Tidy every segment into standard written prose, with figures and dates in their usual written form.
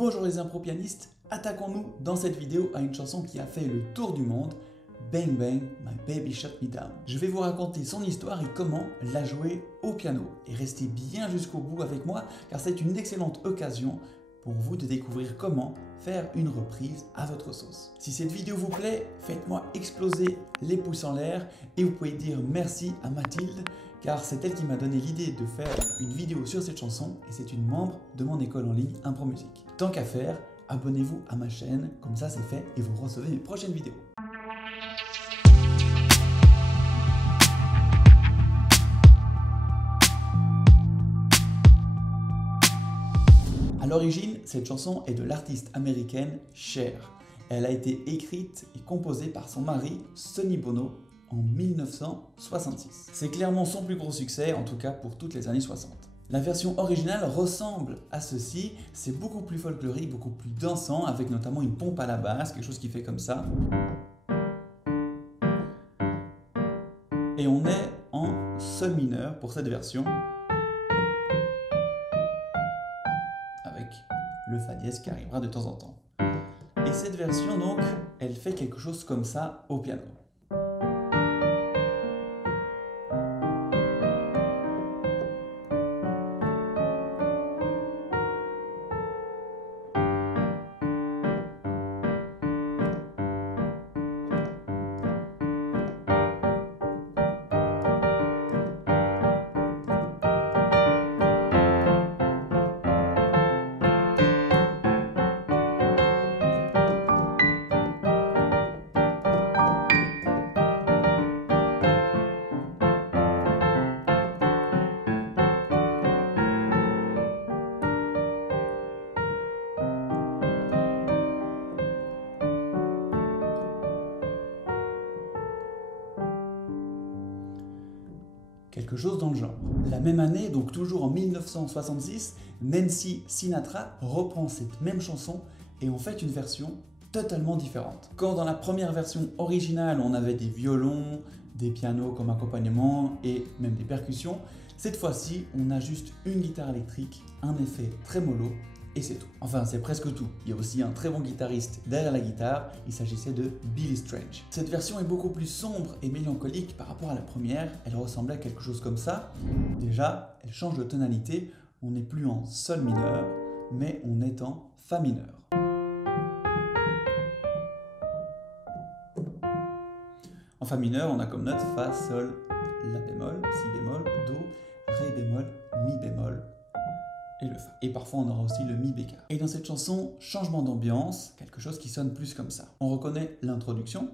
Bonjour les impro pianistes, attaquons-nous dans cette vidéo à une chanson qui a fait le tour du monde, Bang Bang, My Baby Shut Me Down. Je vais vous raconter son histoire et comment la jouer au piano. Et restez bien jusqu'au bout avec moi car c'est une excellente occasion pour vous de découvrir comment faire une reprise à votre sauce. Si cette vidéo vous plaît, faites-moi exploser les pouces en l'air et vous pouvez dire merci à Mathilde car c'est elle qui m'a donné l'idée de faire une vidéo sur cette chanson et c'est une membre de mon école en ligne Impro Musique. Tant qu'à faire, abonnez-vous à ma chaîne, comme ça c'est fait et vous recevez mes prochaines vidéos. À l'origine, cette chanson est de l'artiste américaine Cher. Elle a été écrite et composée par son mari Sonny Bono en 1966. C'est clairement son plus gros succès, en tout cas pour toutes les années 60. La version originale ressemble à ceci, c'est beaucoup plus folklorique, beaucoup plus dansant, avec notamment une pompe à la basse, quelque chose qui fait comme ça. Et on est en sol mineur pour cette version, avec le fa dièse qui arrivera de temps en temps. Et cette version donc, elle fait quelque chose comme ça au piano. Quelque chose dans le genre. La même année, donc toujours en 1966, Nancy Sinatra reprend cette même chanson et en fait une version totalement différente. Quand dans la première version originale, on avait des violons, des pianos comme accompagnement et même des percussions, cette fois-ci, on a juste une guitare électrique, un effet trémolo et c'est tout. Enfin, c'est presque tout. Il y a aussi un très bon guitariste derrière la guitare, il s'agissait de Billy Strange. Cette version est beaucoup plus sombre et mélancolique par rapport à la première, elle ressemblait à quelque chose comme ça. Déjà, elle change de tonalité, on n'est plus en sol mineur, mais on est en fa mineur. En fa mineur, on a comme note fa, sol, la bémol, si bémol, do, ré bémol, mi bémol, et le fa. Et parfois on aura aussi le mi bécard. Et dans cette chanson, changement d'ambiance, quelque chose qui sonne plus comme ça. On reconnaît l'introduction.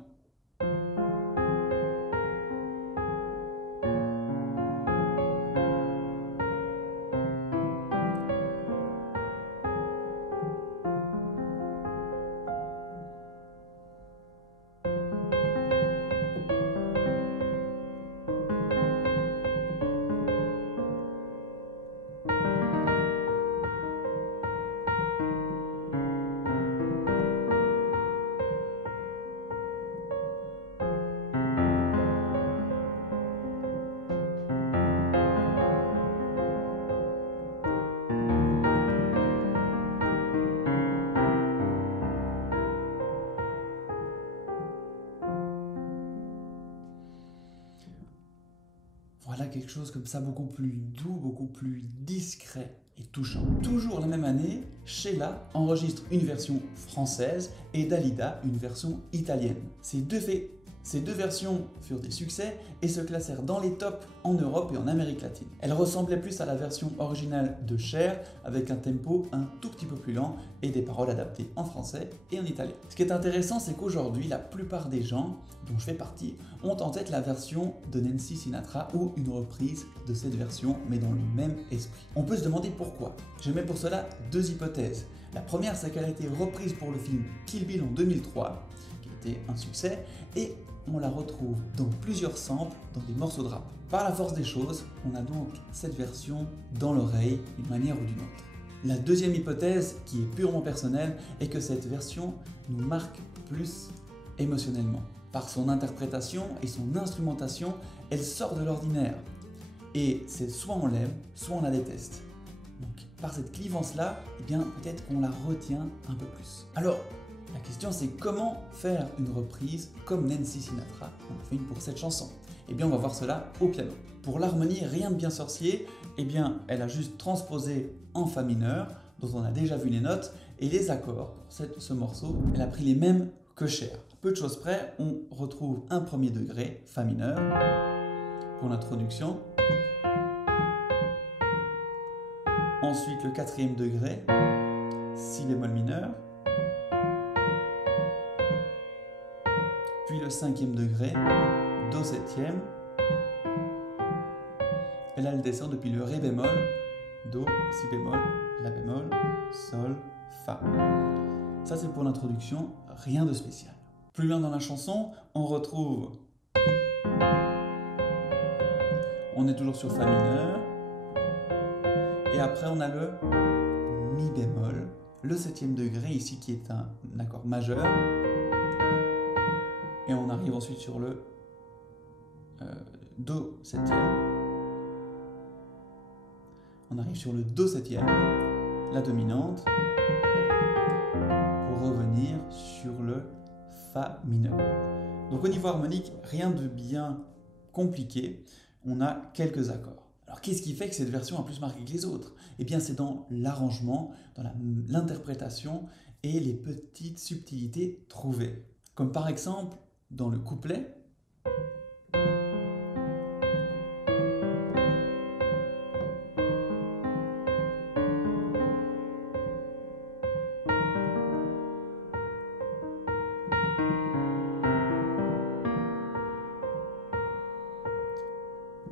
Voilà quelque chose comme ça, beaucoup plus doux, beaucoup plus discret et touchant. Toujours la même année, Sheila enregistre une version française et Dalida une version italienne. Ces deux versions furent des succès et se classèrent dans les tops en Europe et en Amérique latine. Elles ressemblaient plus à la version originale de Cher avec un tempo un tout petit peu plus lent et des paroles adaptées en français et en italien. Ce qui est intéressant, c'est qu'aujourd'hui, la plupart des gens, dont je fais partie, ont en tête la version de Nancy Sinatra ou une reprise de cette version, mais dans le même esprit. On peut se demander pourquoi. Je mets pour cela deux hypothèses. La première, c'est qu'elle a été reprise pour le film Kill Bill en 2003, qui était un succès, et on la retrouve dans plusieurs samples dans des morceaux de rap. Par la force des choses, on a donc cette version dans l'oreille d'une manière ou d'une autre. La deuxième hypothèse, qui est purement personnelle, est que cette version nous marque plus émotionnellement. Par son interprétation et son instrumentation, elle sort de l'ordinaire. Et c'est soit on l'aime, soit on la déteste. Donc par cette clivance-là, eh bien peut-être qu'on la retient un peu plus. Alors, la question c'est comment faire une reprise comme Nancy Sinatra on fait une pour cette chanson. Eh bien on va voir cela au piano. Pour l'harmonie, rien de bien sorcier, eh bien elle a juste transposé en fa mineur, dont on a déjà vu les notes, et les accords pour ce morceau, elle a pris les mêmes que Cher. Peu de choses près, on retrouve un premier degré, fa mineur, pour l'introduction. Ensuite le quatrième degré, si bémol mineur. Puis le cinquième degré, do septième. Et là elle descend depuis le ré bémol, do, si bémol, la bémol, sol, fa. Ça c'est pour l'introduction, rien de spécial. Plus loin dans la chanson, on retrouve... On est toujours sur fa mineur. Et après on a le mi bémol, le septième degré ici qui est un accord majeur. Et on arrive ensuite sur le do septième. On arrive sur le do septième, la dominante, pour revenir sur le fa mineur. Donc au niveau harmonique, rien de bien compliqué, on a quelques accords. Alors qu'est-ce qui fait que cette version a plus marqué que les autres? Eh bien c'est dans l'arrangement, dans l'interprétation et les petites subtilités trouvées. Comme par exemple dans le couplet,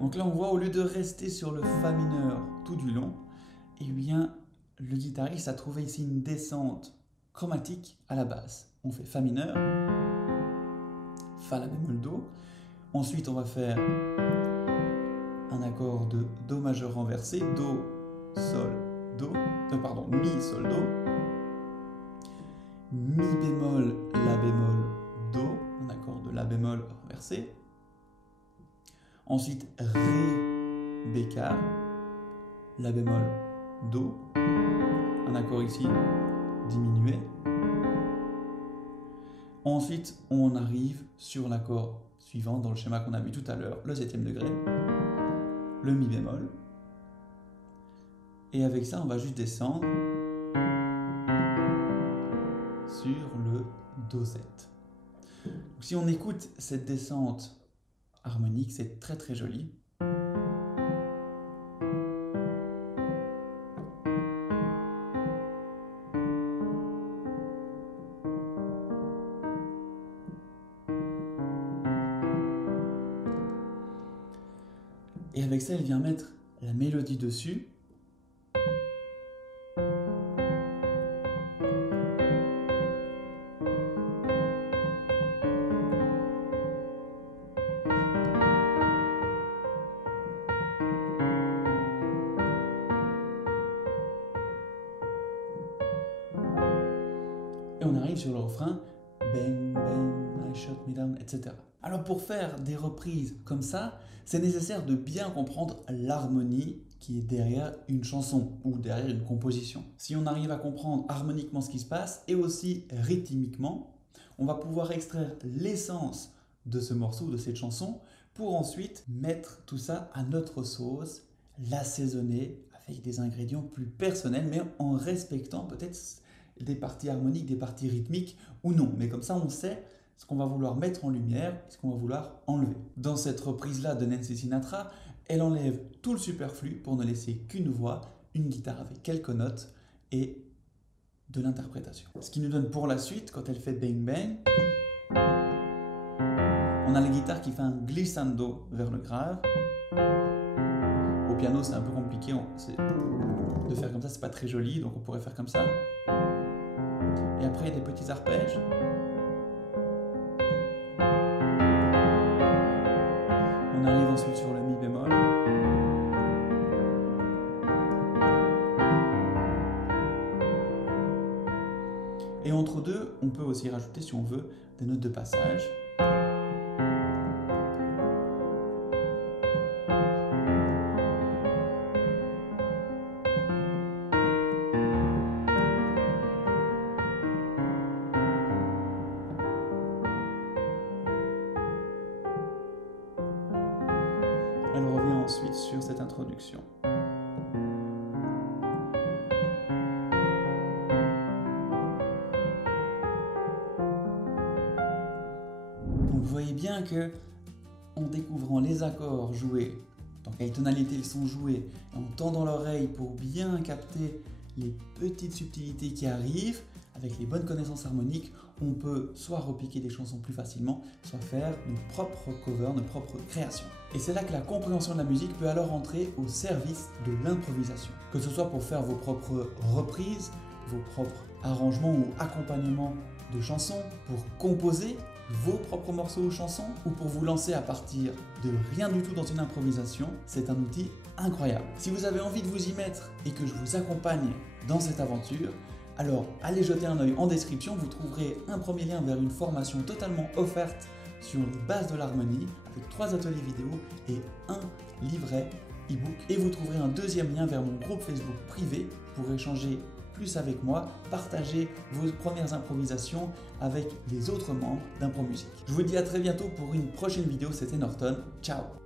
donc là on voit au lieu de rester sur le fa mineur tout du long, eh bien le guitariste a trouvé ici une descente chromatique à la basse. On fait fa mineur, fa la bémol do, ensuite on va faire un accord de do majeur renversé, do, sol, do, pardon, mi, sol, do, mi bémol, la bémol, do, un accord de la bémol renversé, ensuite ré bécard, la bémol, do, un accord ici diminué. Ensuite, on arrive sur l'accord suivant dans le schéma qu'on a vu tout à l'heure, le septième degré, le mi bémol. Et avec ça, on va juste descendre sur le do7. Donc, si on écoute cette descente harmonique, c'est très très joli. Et avec ça, elle vient mettre la mélodie dessus. Et on arrive sur le refrain, bang, bang, I shut me down, etc. Alors pour faire des reprises comme ça, c'est nécessaire de bien comprendre l'harmonie qui est derrière une chanson ou derrière une composition. Si on arrive à comprendre harmoniquement ce qui se passe et aussi rythmiquement, on va pouvoir extraire l'essence de ce morceau, de cette chanson, pour ensuite mettre tout ça à notre sauce, l'assaisonner avec des ingrédients plus personnels, mais en respectant peut-être des parties harmoniques, des parties rythmiques ou non. Mais comme ça, on sait ce qu'on va vouloir mettre en lumière et ce qu'on va vouloir enlever. Dans cette reprise-là de Nancy Sinatra, elle enlève tout le superflu pour ne laisser qu'une voix, une guitare avec quelques notes et de l'interprétation. Ce qui nous donne pour la suite, quand elle fait bang bang, on a la guitare qui fait un glissando vers le grave. Au piano, c'est un peu compliqué de faire comme ça, c'est pas très joli, donc on pourrait faire comme ça. Et après, des petits arpèges. On arrive ensuite sur le mi bémol. Et entre deux, on peut aussi rajouter, si on veut, des notes de passage. ensuite sur cette introduction. Donc vous voyez bien que en découvrant les accords joués, dans quelle tonalité ils sont joués, en tendant l'oreille pour bien capter les petites subtilités qui arrivent, avec les bonnes connaissances harmoniques, on peut soit repiquer des chansons plus facilement, soit faire nos propres covers, nos propres créations. Et c'est là que la compréhension de la musique peut alors entrer au service de l'improvisation. Que ce soit pour faire vos propres reprises, vos propres arrangements ou accompagnements de chansons, pour composer vos propres morceaux ou chansons, ou pour vous lancer à partir de rien du tout dans une improvisation, c'est un outil incroyable. Si vous avez envie de vous y mettre et que je vous accompagne dans cette aventure, alors allez jeter un œil en description, vous trouverez un premier lien vers une formation totalement offerte sur les bases de l'harmonie avec 3 ateliers vidéo et un livret e-book. Et vous trouverez un deuxième lien vers mon groupe Facebook privé pour échanger plus avec moi, partager vos premières improvisations avec les autres membres d'Impro Musique. Je vous dis à très bientôt pour une prochaine vidéo, c'était Norton, ciao!